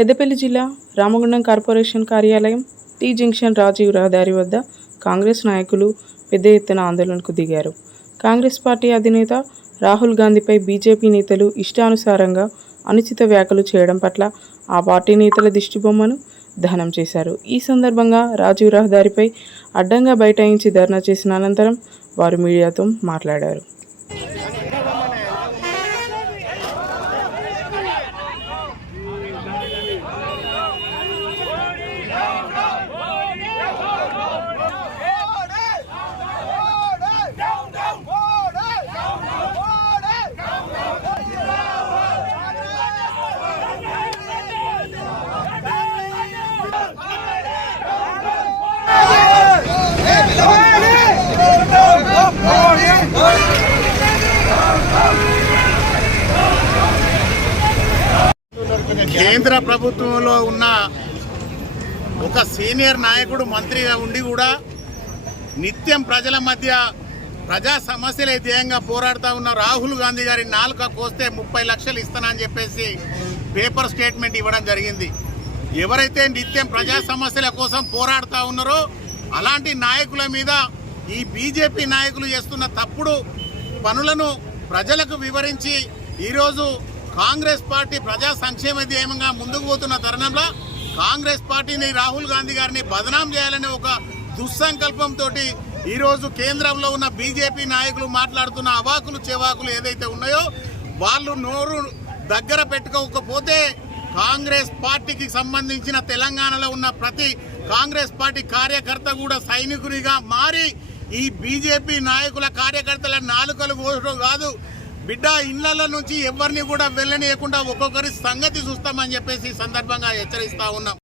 పెద్దపల్లి జిల్లా రామగుండం కార్పొరేషన్ కార్యాలయం T junction Rajiv రహదారి వద్ద కాంగ్రెస్ నాయకులు పెద్ద ఎత్తున ఆందోళనకు దిగారు. కాంగ్రెస్ పార్టీ అధినేత రాహుల్ గాంధీపై బీజేపీ నేతలు ఇష్టానుసారంగా అనుచిత వ్యాఖ్యలు చేయడం పట్ల ఆ పార్టీ నేతల దిష్టిబొమ్మను దహనం చేశారు. ఈ సందర్భంగా రాజీవ్ రహదారిపై అడ్డంగా బైఠాయించి ధర్నా చేసిన అనంతరం వారు మీడియాతో మాట్లాడారు. కేంద్ర ప్రభుత్వంలో ఉన్న ఒక సీనియర్ నాయకుడు మంత్రిగా ఉండి కూడా నిత్యం ప్రజల మధ్య ప్రజా సమస్యలే ధ్యేయంగా పోరాడుతూ ఉన్న రాహుల్ గాంధీ గారి నాలుక కోస్తే ముప్పై లక్షలు ఇస్తానని చెప్పేసి పేపర్ స్టేట్మెంట్ ఇవ్వడం జరిగింది. ఎవరైతే నిత్యం ప్రజా సమస్యల కోసం పోరాడుతూ ఉన్నారో అలాంటి నాయకుల మీద ఈ బీజేపీ నాయకులు చేస్తున్న తప్పుడు పనులను ప్రజలకు వివరించి ఈరోజు కాంగ్రెస్ పార్టీ ప్రజా సంక్షేమ ధ్యేయంగా ముందుకు పోతున్న తరుణంలో కాంగ్రెస్ పార్టీని రాహుల్ గాంధీ గారిని బదనాం చేయాలనే ఒక దుస్సంకల్పంతో ఈరోజు కేంద్రంలో ఉన్న బీజేపీ నాయకులు మాట్లాడుతున్న అవాకులు చెవాకులు ఏదైతే ఉన్నాయో వాళ్ళు నోరు దగ్గర పెట్టుకోకపోతే కాంగ్రెస్ పార్టీకి సంబంధించిన తెలంగాణలో ఉన్న ప్రతి కాంగ్రెస్ పార్టీ కార్యకర్త కూడా సైనికునిగా మారి ఈ బీజేపీ నాయకుల కార్యకర్తల నాలుకలు కోసడం కాదు. బిడ్డ ఇళ్ళ నుంచి ఎవరిని కూడా వెళ్ళనీయకుండా ఒక్కొక్కరి సంగతి చూస్తామని చెప్పేసి సందర్భంగా హెచ్చరిస్తా ఉన్నాం.